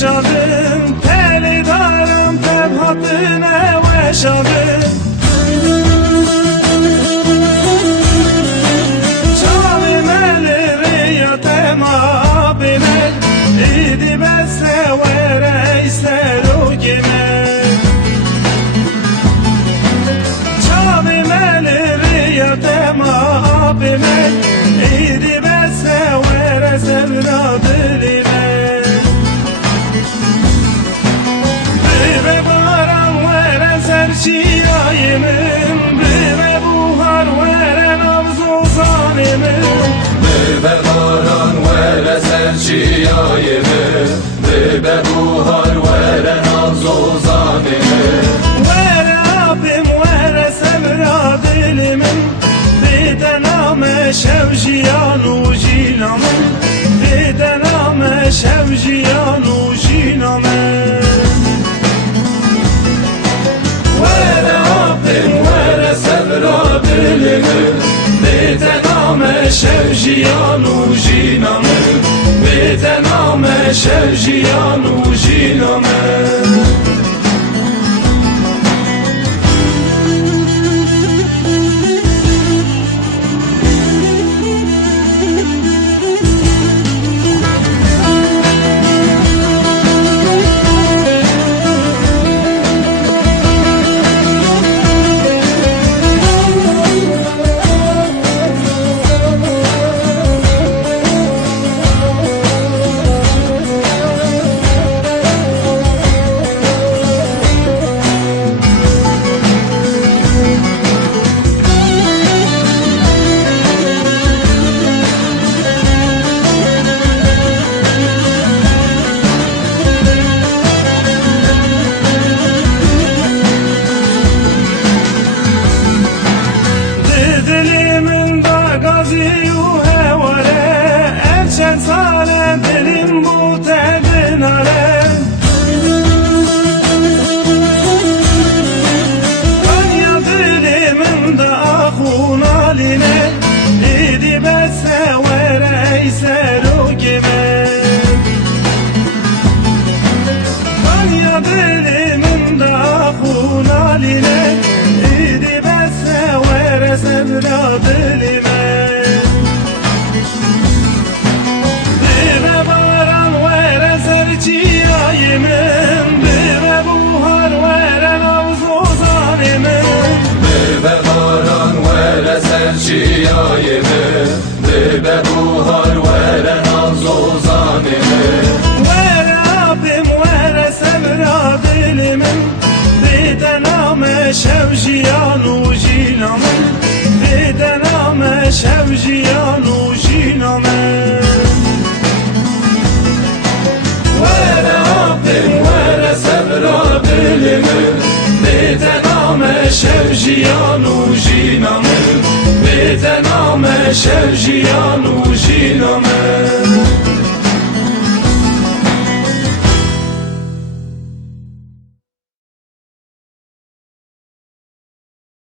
شادم تلی دارم تبهاتنه و شادم چاوی ملی ریاتم آبینه ایدی بسته و ریسته رو گیمه چاوی ملی ریاتم آبینه ایدی بسته و ریسته رو دلیمه Çiğayımın bebe buhar veren avzu zanimin bebe baran vere ser çiğayımın bebe buhar veren avzu zanimin vere abim vere sevra dilimin bide name şevciyanu jinamın bide name şevciyanu jinamın شوجیانو جینامه به نام شوجیانو جینامه dilim bu tedin alem Kanya dilimin de ahun haline İdi bese vere ise rugime Kanya dilimin de ahun haline İdi bese vere sevda dilime Çiğayımın bebe buhar veren avzu zanimin bebe baran vere ser çiğayımın bebe buhar veren avzu zanimin vere abim vere sevra dilimin bide name şevciyanu jinamın bide name şevciyanu jinamın شوجیانو جینامه به نام شوجیانو